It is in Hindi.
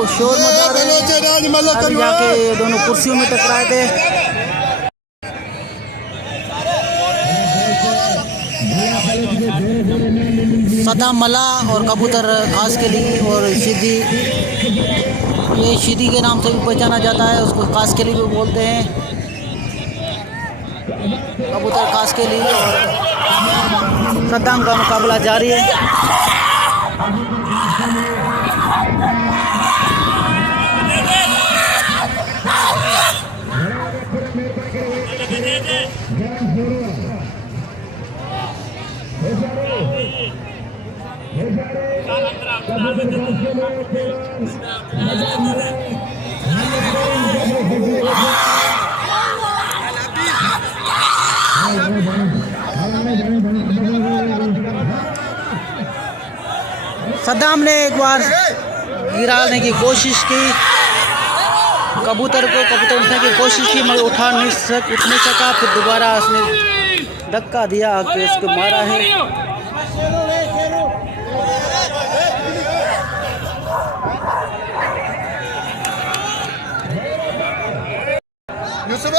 वो शोर मचा रहे हैं। अभी जाके दोनों कुर्सियों में टकराए थे। सदाम मला और कबूतर खास के लिए और शिदी, ये शिदी के नाम से भी पहचाना जाता है, उसको खास के लिए भी बोलते हैं। कबूतर खास के लिए और सदाम का मुकाबला जारी है। सद्दाम ने एक बार गिराने की कोशिश की, कबूतर उठने की कोशिश की मगर उठ नहीं सका। फिर दोबारा उसने धक्का दिया, आके उसको मारा है। यूसुफ